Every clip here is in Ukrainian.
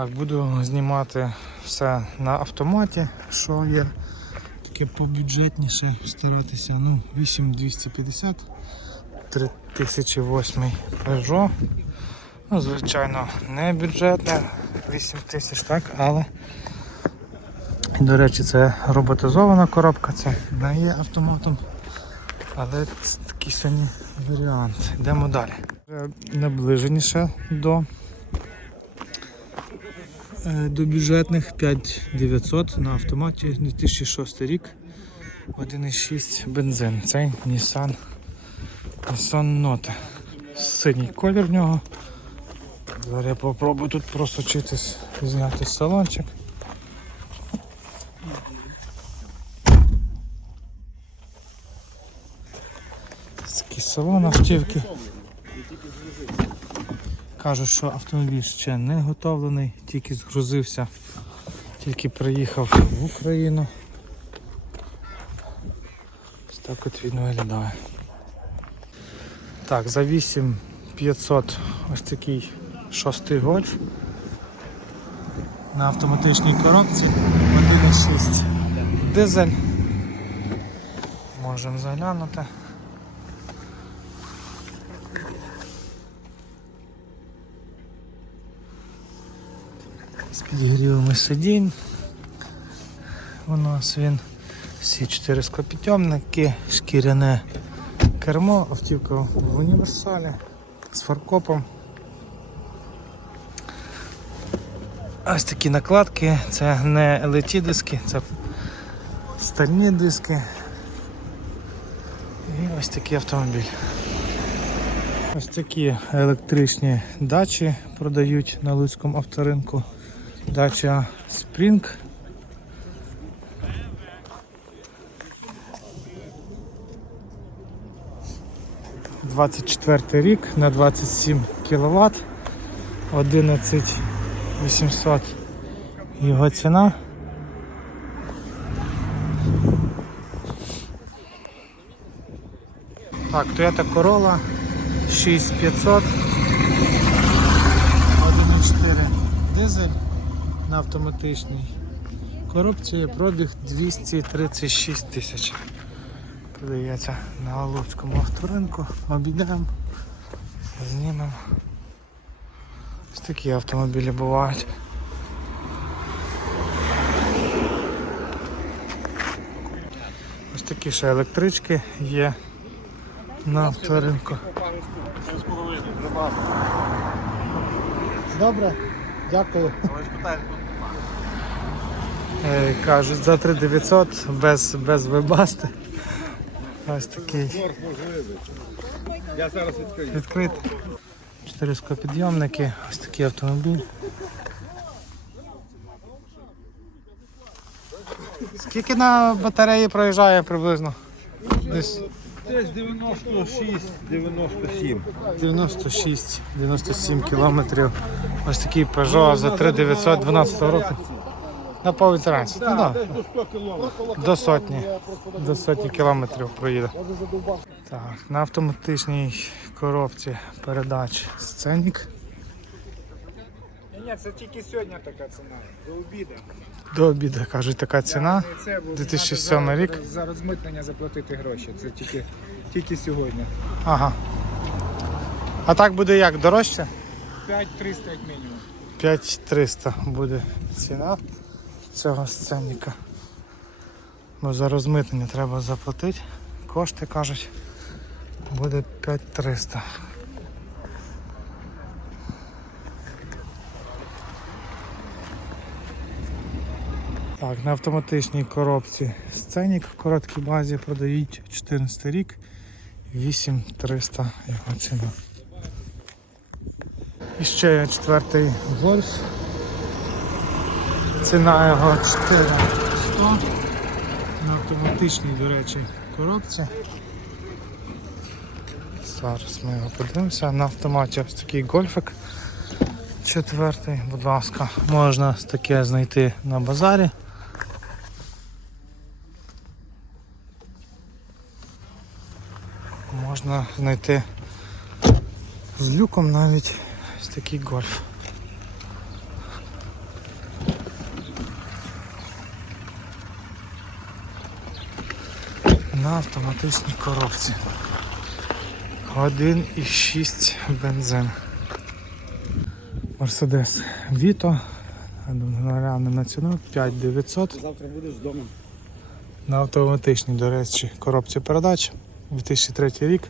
Так, буду знімати все на автоматі, що є таке побюджетніше старатися. Ну, 8250, 3008 Peugeot. Ну, звичайно, не бюджетне, 8000, так, але до речі, це роботизована коробка, це не є автоматом. Але це такий сьогодні варіант. Йдемо далі. Наближеніше до до бюджетних 5900 на автоматі 2006 рік 1,6 бензин. Цей Nissan Nissan Note. Синій колір в нього. Зараз я попробую тут просочитись, зняти салончик. Такий салон автівки. Кажуть, що автомобіль ще не готовлений, тільки згрузився, тільки приїхав в Україну. Ось так от він виглядає. Так, за 8500 ось такий шостий гольф. На автоматичній коробці 1,6 дизель. Можемо заглянути. З підігрівами сидінь. У нас він всі чотири склопідйомники, шкіряне кермо, автівка в універсалі з фаркопом. Ось такі накладки, це не LT диски, це стальні диски. І ось такий автомобіль. Ось такі електричні дачі продають на Луцькому авторинку. Дача Спрінг. Двадцять четвертий рік на 27 кВт, 11 800 його ціна. Так, Toyota Corolla 6500 1.4 дизель на автоматичній коробці пробіг 236 тисяч. Продається на Луцькому авторинку. Обійдемо, знімемо. Ось такі автомобілі бувають. Ось такі ще електрички є на авторинку. Добре, дякую. Е, Кажуть, за 3900 без, без вебасти. Ось такий Я зараз відкрию. відкритий. Чотири скопідйомники, ось такий автомобіль. Скільки на батареї проїжджає приблизно? Десь 96-97. 96-97 кілометрів. Ось такий Peugeot за 3912 року. На повітрянці. Ну, да. До 100 кілометрів. До сотні. До сотні кілометрів проїде. Так, на автоматичній коробці передач сценік. Ні, це тільки сьогодні така ціна. До обіду. До обіду, кажуть, така ціна. Це 2007 за- рік. За розмитнення заплатити гроші. Це тільки, тільки сьогодні. Ага. А так буде як? Дорожче? 5300 як мінімум. 5300 буде ціна цього сценника. Бо за розмитнення треба заплатити. Кошти кажуть. Буде 5300. Так, на автоматичній коробці сценік в короткій базі продають 14 рік 8300 його ціна. І ще четвертий гольф. Ціна його 4100 на автоматичній, до речі, коробці. Зараз ми його подивимося. На автоматі ось такий гольфик. Четвертий, будь ласка, можна таке знайти на базарі. Можна знайти з люком навіть ось такий гольф. На автоматичній коробці. 1,6 бензин. Мерседес Віто. Глянемо на ціну 5900 Завтра будеш вдома. на автоматичній, до речі, коробці передач 2003 рік.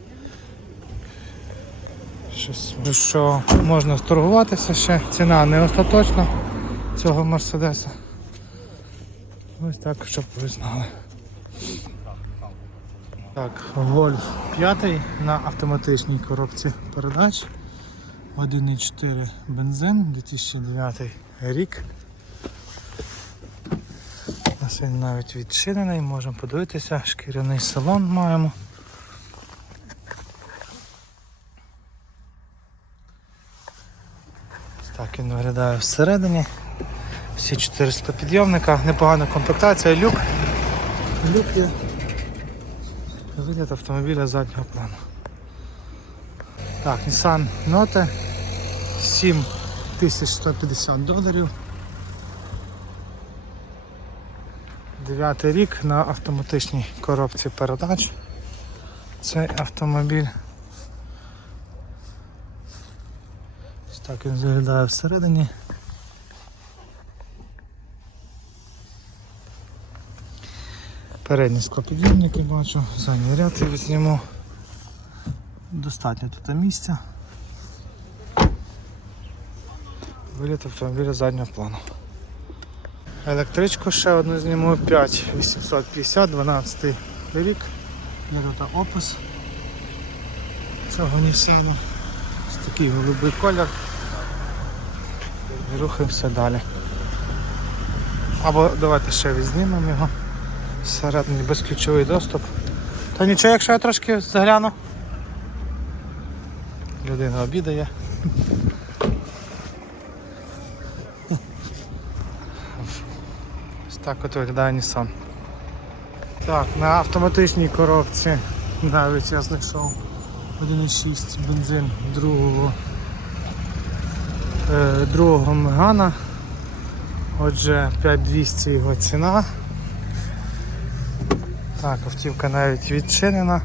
Щось, що можна торгуватися ще. Ціна не остаточна цього Мерседеса. Ось так, щоб ви знали. Так, Golf 5 на автоматичній коробці передач. 1,4 бензин, 2009 рік. Ось він навіть відчинений, можемо подивитися, шкіряний салон маємо. Так він виглядає всередині. Всі 400 підйомника, непогана комплектація, люк. Люк є. Вигляд автомобіля заднього плану. Так, Nissan Note 7150 доларів. Дев'ятий рік на автоматичній коробці передач. Цей автомобіль. Ось так він виглядає всередині. Передні склопідйомники бачу, задній ряд я візьму. Достатньо тут місця. Виліт автомобіля заднього плану. Електричку ще одну зніму 5850, 12 рік. Є опис цього Нісейну. Ось такий голубий колір. І рухаємося далі. Або давайте ще відзнімемо його. Всередині безключовий доступ. Та нічого, якщо я трошки загляну. Людина обідає. Ось так от виглядає Nissan. Так, на автоматичній коробці навіть я знайшов 1,6 бензин другого, е, другого Мегана. Отже, 5200 його ціна. Так, автівка навіть відчинена.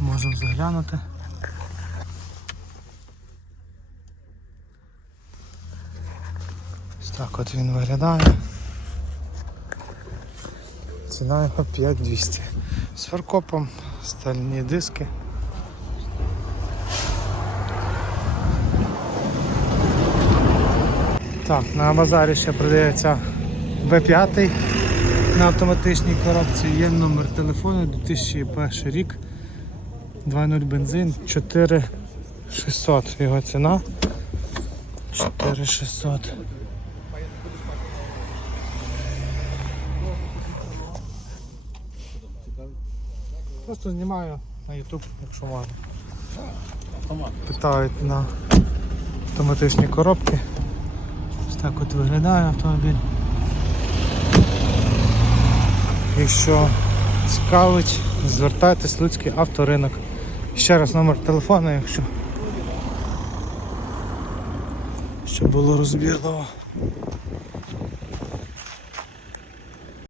Можемо заглянути. Ось так от він виглядає. Ціна його 5200. З фаркопом, стальні диски. Так, на базарі ще продається V5 на автоматичній коробці. Є номер телефону 2001 рік. 2.0 бензин, 4600 його ціна. 4600. Просто знімаю на YouTube, якщо можна. Питають на автоматичні коробки. Ось так от виглядає автомобіль. Якщо цікавить, звертайтесь Луцький авторинок. Ще раз номер телефону, якщо щоб було розбірливо.